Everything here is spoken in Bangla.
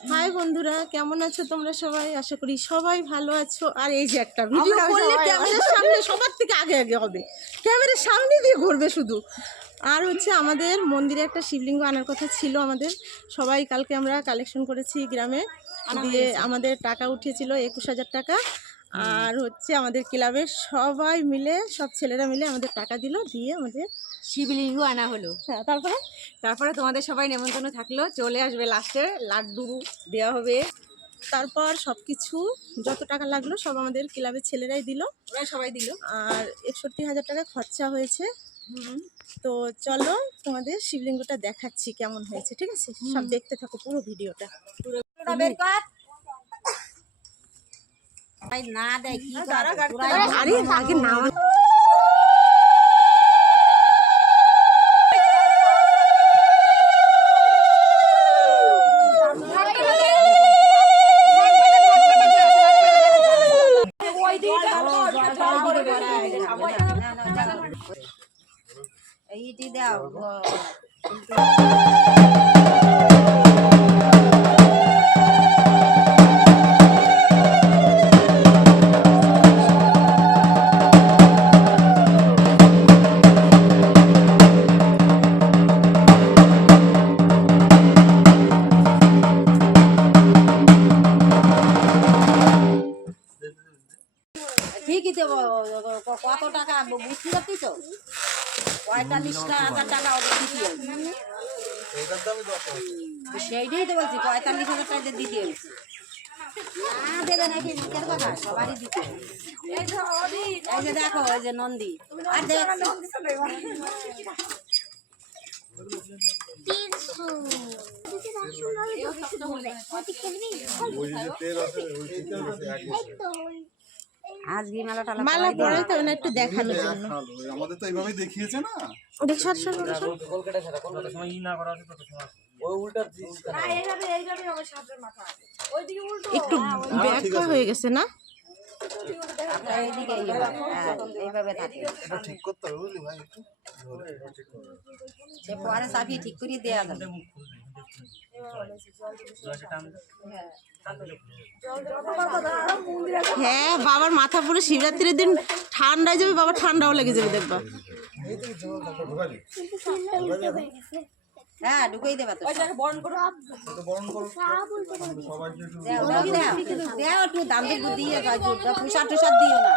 হাই বন্ধুরা, কেমন আছো তোমরা সবাই? আশা করি সবাই ভালো আছো। আর এই যে একটা ভিডিও করলে ক্যামেরার সামনে সবার থেকে আগে আগে হবে, ক্যামেরার সামনে দিয়ে ঘুরবে শুধু। আর হচ্ছে আমাদের মন্দিরে একটা শিবলিঙ্গ আনার কথা ছিল আমাদের, সবাই কালকে আমরা কালেকশন করেছি গ্রামে দিয়ে, আমাদের টাকা উঠিয়েছিল 21,000 টাকা। আর হচ্ছে আমাদের ক্লাবের সবাই মিলে, সব ছেলেরা মিলে আমাদের টাকা দিল, দিয়ে আমাদের শিবলিঙ্গ আনা হলো। হ্যাঁ, তারপরে তোমাদের সবাই নেমন্তন্ন থাকলো, চলে আসবে লাস্টে লাড্ডু দেওয়া হবে। তারপর সব কিছু যত টাকা লাগলো সব আমাদের ক্লাবের ছেলেরাই দিল, ওরা সবাই দিল। আর 61,000 টাকা খরচা হয়েছে। তো চলো তোমাদের শিবলিঙ্গটা দেখাচ্ছি কেমন হয়েছে, ঠিক আছে? সব দেখতে থাকো পুরো ভিডিওটা। বের কর। ভাই না দেয় কি আরে আগে না এইটি দাও। ঠিকই তো, কত টাকা বুঝতে পারছিস তো? 45,000 টাকা ওদের দিতে হবে। সেইটাই তো বলছি, 45,000 টাকা দিতে হবে। না দেবে নাকি মুখের কথা, সবারই দিতে হবে। এই যে দেখো, এই যে নন্দী, আর দেখ আজকে মালা পরাইতে হবে না একটু দেখানোর জন্য? আমাদের তো এইভাবেই দেখিয়েছে না। দেখ সর সর সর। একটু ব্যাকা হয়ে গেছে না? এইদিকে এইভাবে থাকে, এটা ঠিক করতে হবে, বুঝলি ভাই? একটু সে পরে চাপিয়ে ঠিক করিয়ে দেওয়া যাবে। হ্যাঁ, বাবার মাথা পুরো শিবরাত্রির দিন ঠান্ডায় যাবে, বাবা ঠান্ডাও লেগে যাবে দেখবা। হ্যাঁ ঢুকেই দেবে তো, দেও একটু দাম দিয়ে প্রসাদ টুসাদ দিও না।